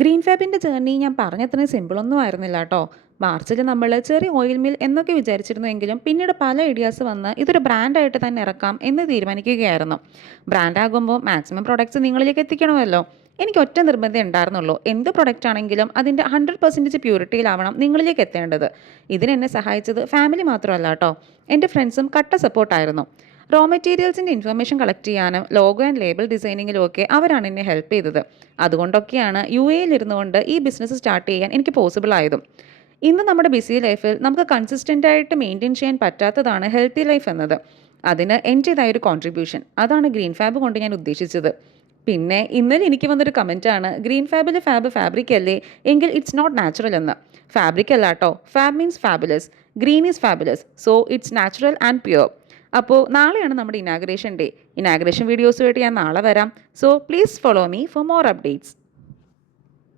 Green ഫാബിൻ്റെ journey ഞാൻ പറഞ്ഞത്രയും സിമ്പിളൊന്നും ആയിരുന്നില്ല കേട്ടോ. മാർച്ചിൽ നമ്മൾ ചെറിയ ഓയിൽ മിൽ എന്നൊക്കെ വിചാരിച്ചിരുന്നുവെങ്കിലും പിന്നീട് പല ഐഡിയാസ് വന്ന് ഇതൊരു ബ്രാൻഡായിട്ട് തന്നെ ഇറക്കാം എന്ന് തീരുമാനിക്കുകയായിരുന്നു. ബ്രാൻഡാകുമ്പോൾ മാക്സിമം പ്രൊഡക്ട്സ് നിങ്ങളിലേക്ക് എത്തിക്കണമല്ലോ. എനിക്ക് ഒറ്റ നിർബന്ധം ഉണ്ടായിരുന്നുള്ളൂ, എന്ത് പ്രൊഡക്റ്റ് ആണെങ്കിലും അതിൻ്റെ 100% പ്യൂരിറ്റിയിലാവണം നിങ്ങളിലേക്ക് എത്തേണ്ടത്. ഇതിനെന്നെ സഹായിച്ചത് ഫാമിലി മാത്രമല്ല കേട്ടോ, എൻ്റെ ഫ്രണ്ട്സും കട്ട സപ്പോർട്ടായിരുന്നു. റോ മെറ്റീരിയൽസിൻ്റെ ഇൻഫർമേഷൻ കളക്ട് ചെയ്യാനും ലോഗോ ആൻഡ് ലേബിൾ ഡിസൈനിങ്ങിലും ഒക്കെ അവരാണ് എന്നെ ഹെൽപ്പ് ചെയ്തത്. അതുകൊണ്ടൊക്കെയാണ് യു എയിൽ ഇരുന്നുകൊണ്ട് ഈ ബിസിനസ് സ്റ്റാർട്ട് ചെയ്യാൻ എനിക്ക് പോസിബിൾ ആയതും. ഇന്ന് നമ്മുടെ ബിസി ലൈഫിൽ നമുക്ക് കൺസിസ്റ്റൻ്റ് ആയിട്ട് മെയിൻറ്റെയിൻ ചെയ്യാൻ പറ്റാത്തതാണ് ഹെൽത്തി ലൈഫ് എന്നത്. അതിന് എൻ്റേതായൊരു കോൺട്രിബ്യൂഷൻ, അതാണ് ഗ്രീൻ ഫാബ് കൊണ്ട് ഞാൻ ഉദ്ദേശിച്ചത്. പിന്നെ ഇന്നലെ എനിക്ക് വന്നൊരു കമൻറ്റാണ്, ഗ്രീൻ ഫാബിൽ ഫാബ് ഫാബ്രിക് അല്ലേ, എങ്കിൽ ഇറ്റ്സ് നോട്ട് നാച്ചുറൽ എന്ന്. ഫാബ്രിക് അല്ല കേട്ടോ, fab means fabulous, green is fabulous, so it's natural and pure. അപ്പോൾ നാളെയാണ് നമ്മുടെ ഇനാഗ്രേഷൻ ഡേ. ഇനാഗ്രേഷൻ വീഡിയോസുമായിട്ട് ഞാൻ നാളെ വരാം. So please follow me for more updates.